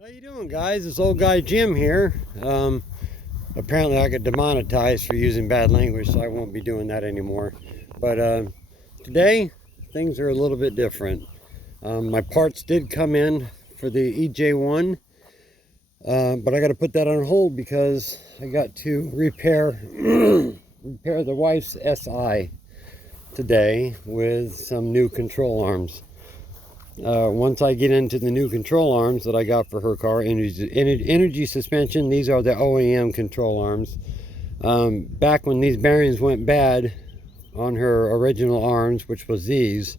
How you doing, guys? This old guy Jim here. Apparently I got demonetized for using bad language, so I won't be doing that anymore. But today things are a little bit different. My parts did come in for the EJ1, but I got to put that on hold because I got to repair repair the wife's Si today with some new control arms. Once I get into the new control arms that I got for her car, energy suspension, these are the OEM control arms. Back when these bearings went bad on her original arms, which was these,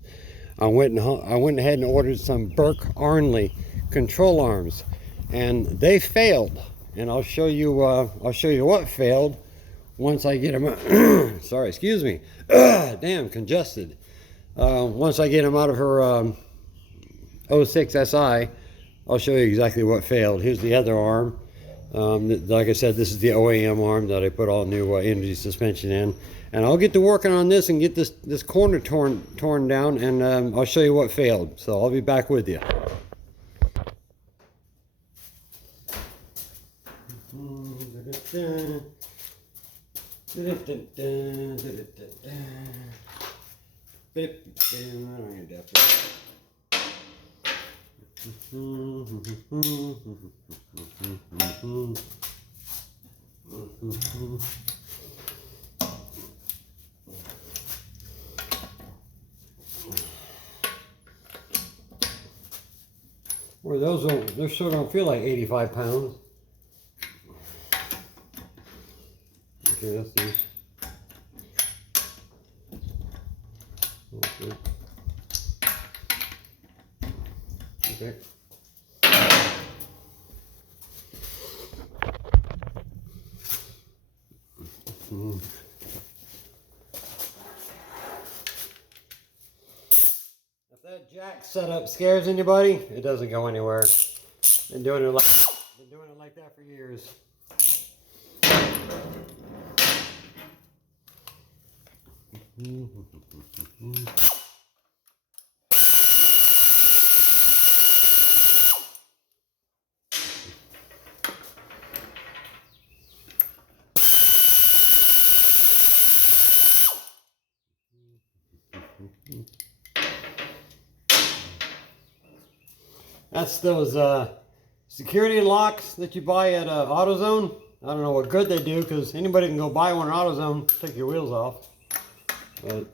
I went ahead and ordered some Burke Arnley control arms, and they failed. And I'll show you what failed once I get them. Sorry, excuse me. Damn, congested. Once I get them out of her 06 Si, I'll show you exactly what failed. Here's the other arm. Like I said, this is the OEM arm that I put all new energy suspension in. And I'll get to working on this and get this corner torn down, and I'll show you what failed. So I'll be back with you. Well, those sure don't feel like 85 pounds. Okay, that's these. Okay. Okay. If that jack setup scares anybody, it doesn't go anywhere. Been doing it like that for years. That's those security locks that you buy at AutoZone. I don't know what good they do, because anybody can go buy one at AutoZone, take your wheels off. But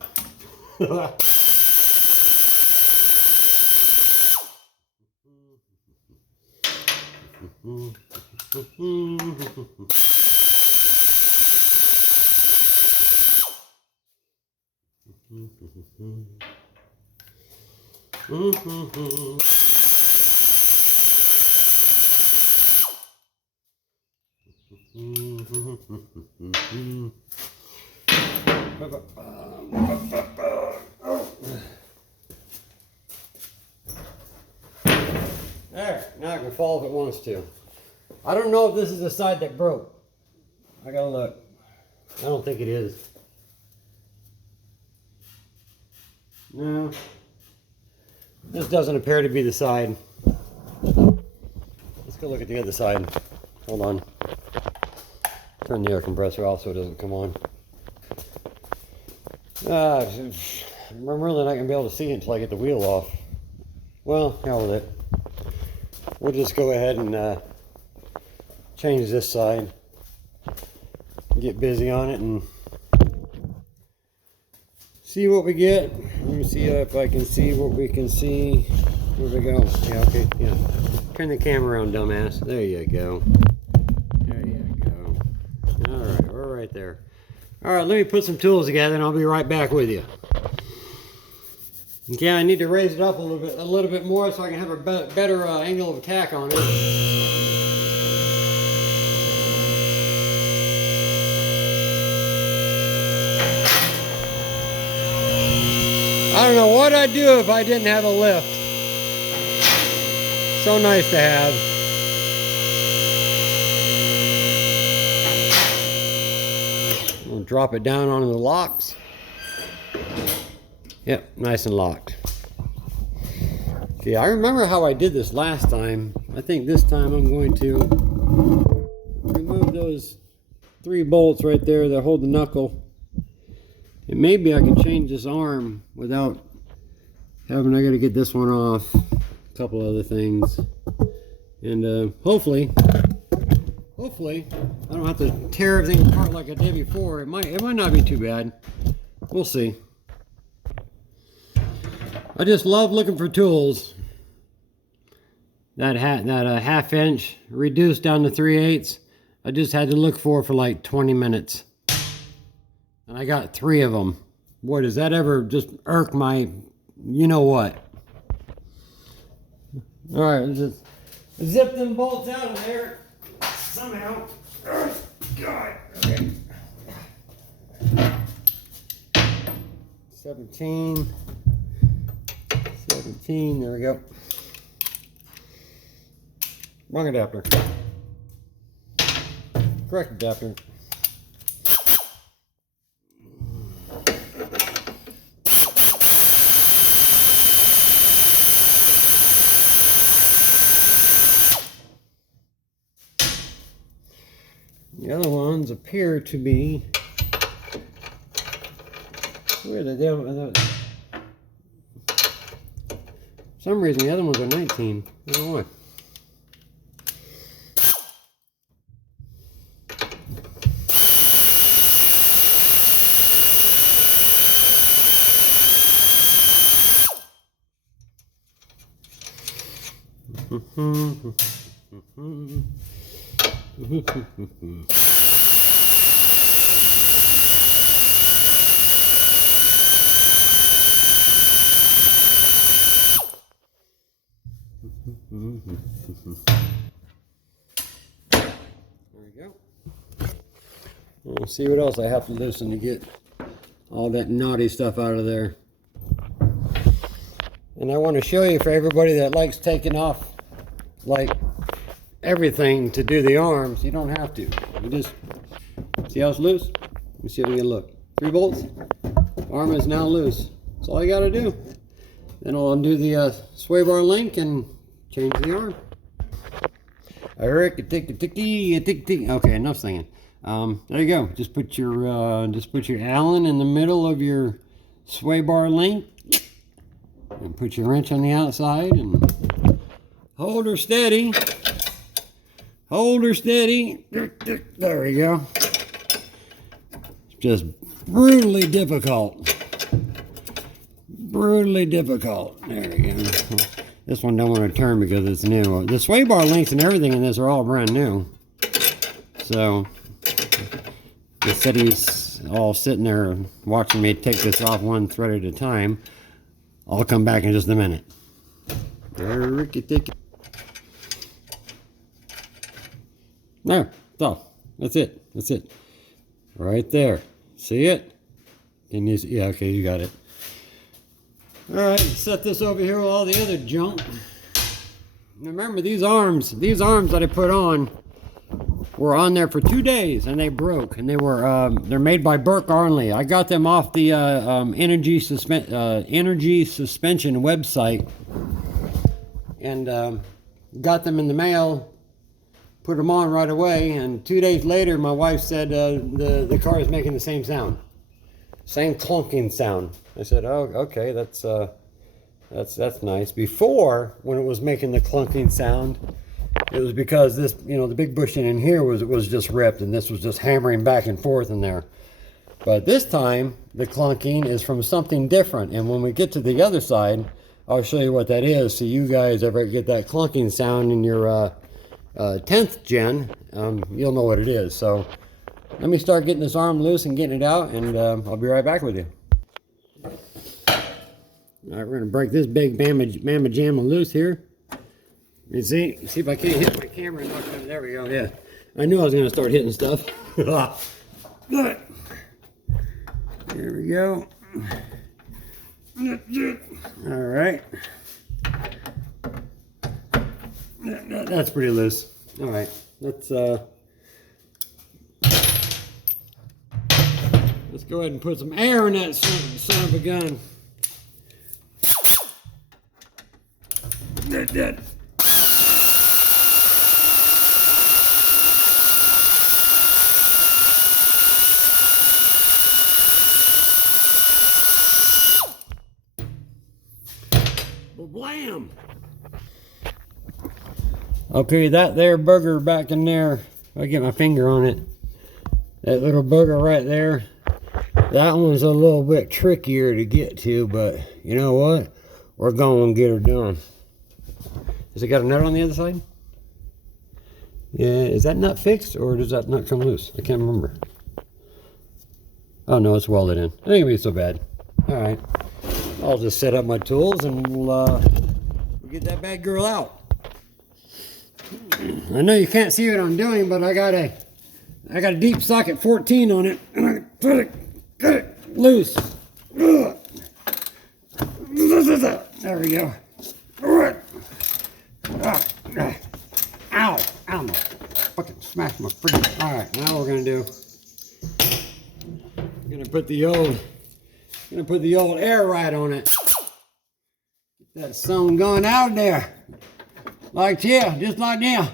there, now it can fall if it wants to. I don't know if this is the side that broke. I gotta look. I don't think it is. No. This doesn't appear to be the side. Let's go look at the other side. Hold on. Turn the air compressor off so it doesn't come on. I'm really not going to be able to see it until I get the wheel off. Well, hell with it. We'll just go ahead and change this side. Get busy on it and see what we get. Let me see if I can see what we can see. Where we go? Yeah, okay, yeah. Turn the camera around, dumbass. There you go. There you go. Alright, we're right there. Alright, let me put some tools together and I'll be right back with you. Okay, I need to raise it up a little bit more so I can have a better angle of attack on it. I don't know what I'd do if I didn't have a lift. So nice to have. We'll drop it down onto the locks. Yep, nice and locked. Okay, I remember how I did this last time. I think this time I'm going to remove those 3 bolts right there that hold the knuckle. And maybe I can change this arm without having, I gotta get this one off, a couple other things. And hopefully I don't have to tear everything apart like I did before. It might not be too bad. We'll see. I just love looking for tools. That half inch reduced down to 3/8. I just had to look for like 20 minutes. And I got 3 of them. Boy, does that ever just irk my, you know what. All right, let's just zip them bolts out of there somehow. Oh, God. Okay. 17, there we go. Wrong adapter. Correct adapter. The other ones appear to be weird. For some reason the other ones are 19. I don't know why. There we go. We'll see what else I have to loosen to get all that naughty stuff out of there. And I want to show you, for everybody that likes taking off like everything to do the arms, you don't have to. You just see how it's loose? Let me see if we can look. 3 bolts. Arm is now loose. That's all you got to do. Then I'll undo the sway bar link and change the arm. Okay, enough singing. There you go. Just put your Allen in the middle of your sway bar link, and put your wrench on the outside, and hold her steady. Hold her steady. There we go. It's just brutally difficult. Brutally difficult. There we go. This one don't want to turn because it's new. The sway bar links and everything in this are all brand new. So the city's all sitting there watching me take this off one thread at a time. I'll come back in just a minute. There, so that's it. That's it. Right there. See it? Can you see? Yeah, okay, you got it. Alright, set this over here with all the other junk. Remember, these arms that I put on were on there for 2 days and they broke, and they're made by Burke Arnley. I got them off the energy suspension website, and got them in the mail, put them on right away, and 2 days later my wife said the car is making the same sound. Same clunking sound. I said, oh, okay, that's nice. Before, when it was making the clunking sound, it was because this, the big bushing in here was just ripped, and this was just hammering back and forth in there. But this time, the clunking is from something different. And when we get to the other side, I'll show you what that is. So you guys ever get that clunking sound in your 10th gen, you'll know what it is. So let me start getting this arm loose and getting it out, and I'll be right back with you. All right, we're gonna break this big mamma jamma loose here. You see if I can't hit my camera enough. There we go. Yeah, I knew I was gonna start hitting stuff. Good. There we go. All right. That's pretty loose. All right, let's go ahead and put some air in that son of a gun. Blam! Okay, that there booger back in there, I get my finger on it. That little booger right there, that one's a little bit trickier to get to, but you know what? We're going to get her done. Has it got a nut on the other side? Yeah, is that nut fixed or does that nut come loose? I can't remember. Oh no, it's welded in. It ain't gonna be so bad. Alright. I'll just set up my tools and we'll get that bad girl out. I know you can't see what I'm doing, but I got a deep socket 14 on it, and I cut it loose. There we go. Ow! Ow! Fucking smashed my freaking. Alright, now what we're gonna do. I'm gonna put the old air ride on it. Get that sun going out there. Like here, just like now.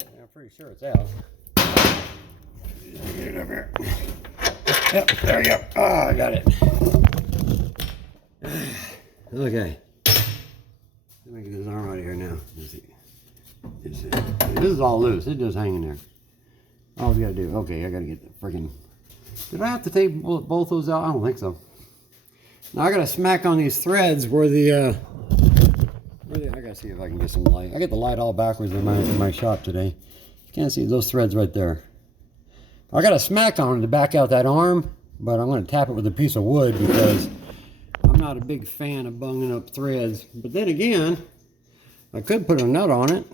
I'm pretty sure it's out. Get it up here. Yep, there you go. Oh, I got it. Okay. Let me get this arm out of here now. This is all loose. It's just hanging there. All we gotta do. Okay, I gotta get the freaking. Did I have to take both those out? I don't think so. Now I gotta smack on these threads where the. I gotta see if I can get some light. I got the light all backwards in my shop today. Can't see those threads right there. I got to smack on it to back out that arm, but I'm going to tap it with a piece of wood because I'm not a big fan of bunging up threads. But then again, I could put a nut on it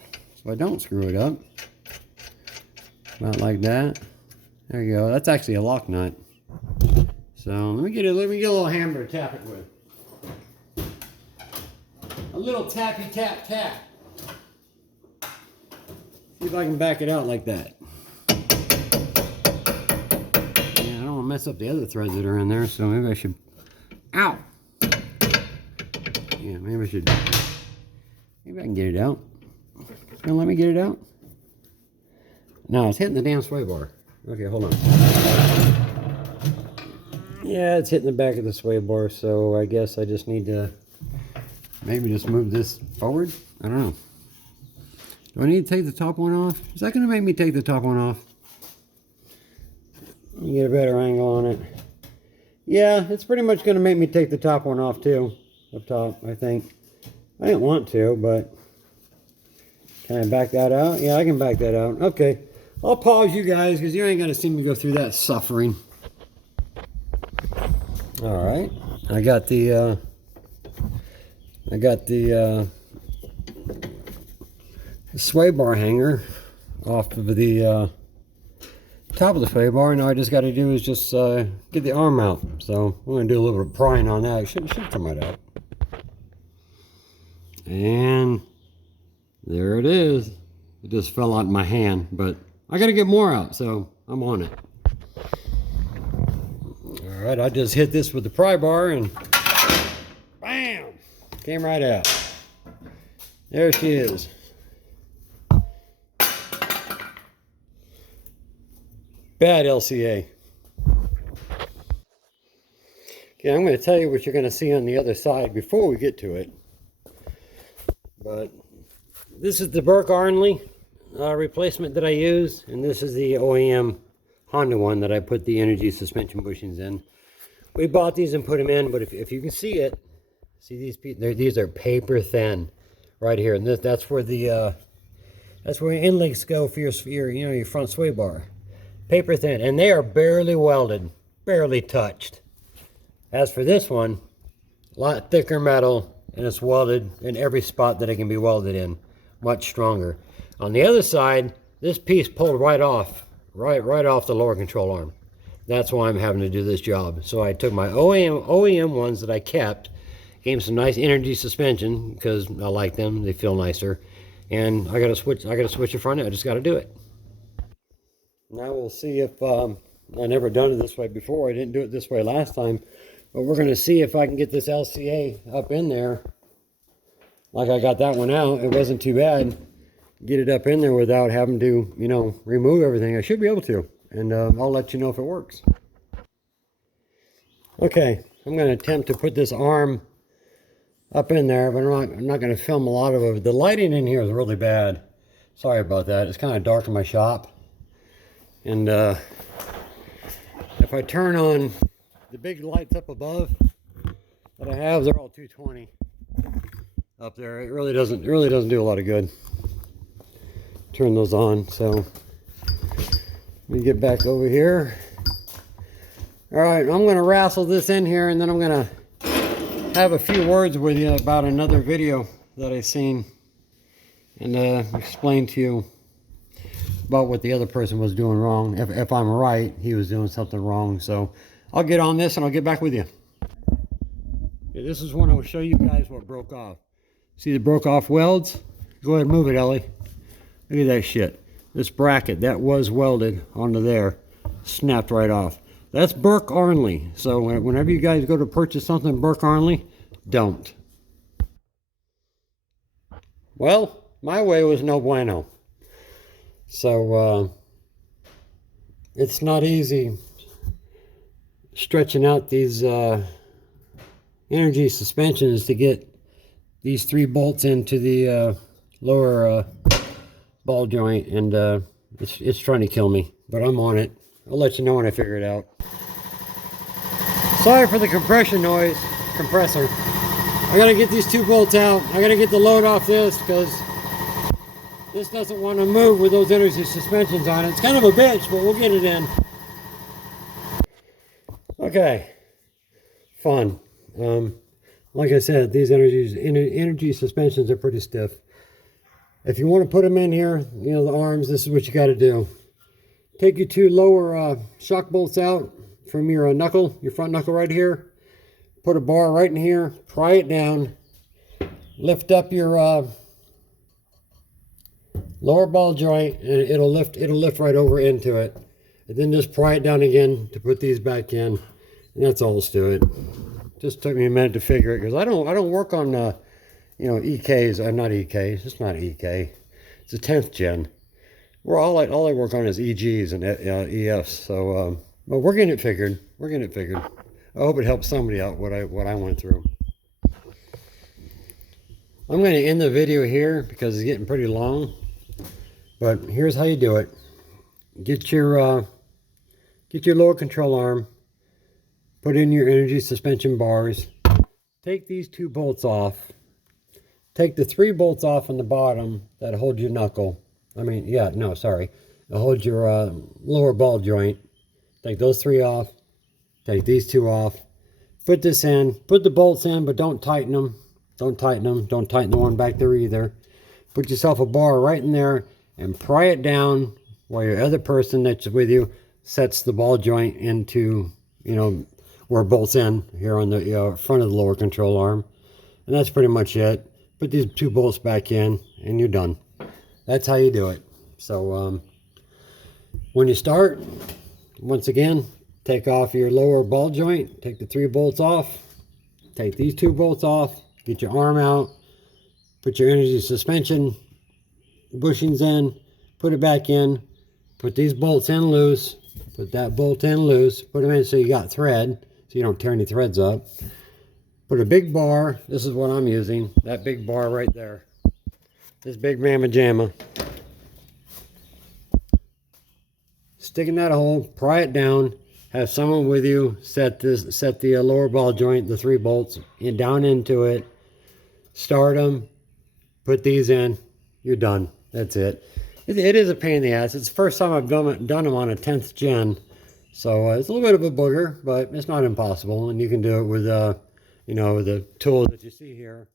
so I don't screw it up. Not like that. There you go. That's actually a lock nut. So let me get a little hammer to tap it with. A little tappy tap tap. See if I can back it out like that. Yeah, I don't want to mess up the other threads that are in there, so maybe I should. Ow! Yeah, maybe I should. Maybe I can get it out. It's gonna let me get it out? No, it's hitting the damn sway bar. Okay, hold on. Yeah, it's hitting the back of the sway bar, so I guess I just need to maybe just move this forward. I don't know. Do I need to take the top one off? Is that going to make me take the top one off? Let me get a better angle on it. Yeah, it's pretty much going to make me take the top one off too. Up top, I think. I didn't want to, but... Can I back that out? Yeah, I can back that out. Okay. I'll pause you guys because you ain't going to see me go through that suffering. Alright. I got the sway bar hanger off of the top of the sway bar. Now I just got to do is just get the arm out. So I'm going to do a little bit of prying on that. It should come right out. And there it is. It just fell out in my hand, but I got to get more out, so I'm on it. All right, I just hit this with the pry bar and bam, came right out. There she is. Bad LCA. Okay, I'm going to tell you what you're going to see on the other side before we get to it. But this is the Burke Arnley replacement that I use, and this is the OEM Honda one that I put the energy suspension bushings in. We bought these and put them in, but if you can see it, see these are paper thin right here, and that's where the inlinks go for your front sway bar. Paper thin, and they are barely welded, barely touched. As for this one, a lot thicker metal, and it's welded in every spot that it can be welded in, much stronger. On the other side, this piece pulled right off the lower control arm. That's why I'm having to do this job. So I took my OEM ones that I kept, gave them some nice energy suspension because I like them, they feel nicer, and I got to switch the front end. I just got to do it. Now we'll see if I never done it this way before. I didn't do it this way last time, but we're going to see if I can get this LCA up in there. Like I got that one out, it wasn't too bad. get it up in there without having to, you know, remove everything. I should be able to, and I'll let you know if it works. Okay, I'm going to attempt to put this arm up in there, but I'm not going to film a lot of it. The lighting in here is really bad. Sorry about that. It's kind of dark in my shop. And if I turn on the big lights up above that I have, they're all 220 up there. It really doesn't do a lot of good. Turn those on. So let me get back over here. All right, I'm going to wrestle this in here, and then I'm going to have a few words with you about another video that I've seen, and explain to you about what the other person was doing wrong. If I'm right, he was doing something wrong. So I'll get on this and I'll get back with you. Okay, this is when I will show you guys what broke off. See the broke off welds? Go ahead and move it, Ellie. Look at that shit. This bracket that was welded onto there snapped right off. That's Burke Arnley. So whenever you guys go to purchase something Burke Arnley, don't. Well, my way was no bueno. So it's not easy stretching out these energy suspensions to get these 3 bolts into the lower ball joint, and it's trying to kill me, but I'm on it. I'll let you know when I figure it out. Sorry for the compression noise, compressor. I gotta get these 2 bolts out. I gotta get the load off this because this doesn't want to move with those energy suspensions on it. It's kind of a bitch, but we'll get it in. Okay, fun. Like I said, these energy suspensions are pretty stiff. If you want to put them in here, you know, the arms, this is what you got to do. Take your 2 lower shock bolts out from your knuckle, your front knuckle right here. Put a bar right in here, pry it down, lift up your lower ball joint, and it'll lift right over into it. And then just pry it down again to put these back in. And that's all to it. Just took me a minute to figure it, because I don't work on you know, EKs. Not EKs. It's not EK. It's a 10th gen. Where all I work on is EGs and EFs. So, but we're getting it figured. We're getting it figured. I hope it helps somebody out what I went through. I'm going to end the video here because it's getting pretty long. But here's how you do it. Get your lower control arm. Put in your energy suspension bars. Take these 2 bolts off. Take the 3 bolts off on the bottom that hold your knuckle. That hold your lower ball joint. Take those 3 off. Take these 2 off. Put this in. Put the bolts in, but don't tighten them. Don't tighten them. Don't tighten the one back there either. Put yourself a bar right in there and pry it down while your other person that's with you sets the ball joint into, you know, where it bolts in here on the front of the lower control arm. And that's pretty much it. Put these 2 bolts back in and you're done. That's how you do it. So when you start, once again, take off your lower ball joint, take the 3 bolts off, take these 2 bolts off, get your arm out, put your energy suspension bushings in, put it back in, put these bolts in loose, put that bolt in loose, put them in so you got thread, so you don't tear any threads up. Put a big bar, this is what I'm using, that big bar right there. This big mamma jamma. Stick in that hole, pry it down, have someone with you set the lower ball joint, the 3 bolts, down into it, start them, put these in, you're done. That's it. It is a pain in the ass. It's the first time I've done them on a 10th gen, so it's a little bit of a booger, but it's not impossible, and you can do it with you know, the tools that you see here.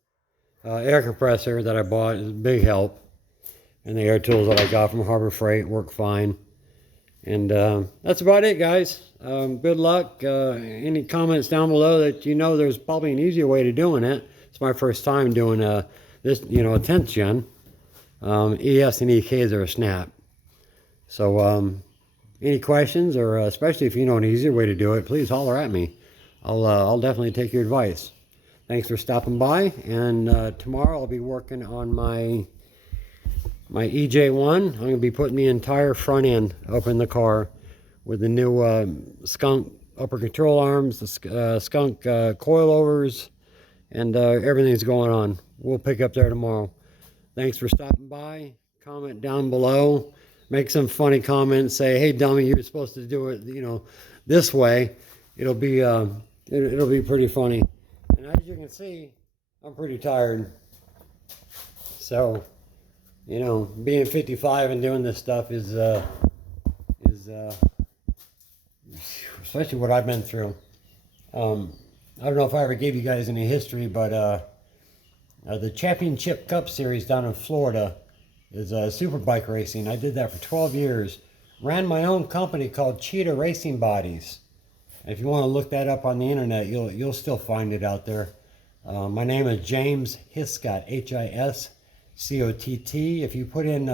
Air compressor that I bought is a big help, and the air tools that I got from Harbor Freight work fine. And that's about it, guys. Good luck. Any comments down below that you know there's probably an easier way to doing it. It's my first time doing this, you know, a 10th gen. ES and EKs are a snap. So any questions, or especially if you know an easier way to do it, please holler at me. I'll definitely take your advice. Thanks for stopping by, and tomorrow I'll be working on my my EJ1. I'm going to be putting the entire front end up in the car with the new skunk upper control arms, the skunk coilovers, and everything's going on. We'll pick up there tomorrow. Thanks for stopping by. Comment down below. Make some funny comments. Say, hey dummy, you're supposed to do it, you know, this way. It'll be pretty funny. And as you can see, I'm pretty tired. So, you know, being 55 and doing this stuff is especially what I've been through. I don't know if I ever gave you guys any history, but the Championship Cup Series down in Florida is superbike racing. I did that for 12 years. Ran my own company called Cheetah Racing Bodies. If you want to look that up on the internet, you'll still find it out there. My name is James Hiscott, Hiscott. If you put in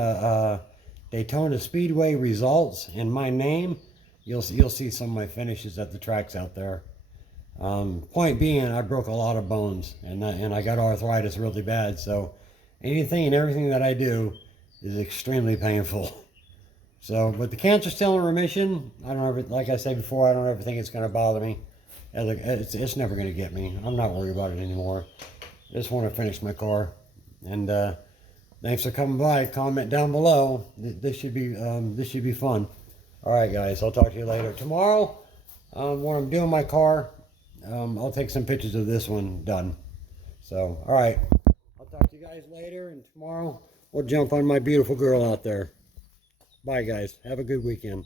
Daytona Speedway results and my name, you'll see some of my finishes at the tracks out there. Point being, I broke a lot of bones, and I got arthritis really bad. So anything and everything that I do is extremely painful. So, but the cancer's still in remission. I don't ever, like I said before, I don't ever think it's going to bother me. It's never going to get me. I'm not worried about it anymore. I just want to finish my car. And thanks for coming by. Comment down below. This should be fun. All right, guys. I'll talk to you later. Tomorrow, when I'm doing my car, I'll take some pictures of this one done. So, all right. I'll talk to you guys later, and tomorrow we'll jump on my beautiful girl out there. Bye, guys. Have a good weekend.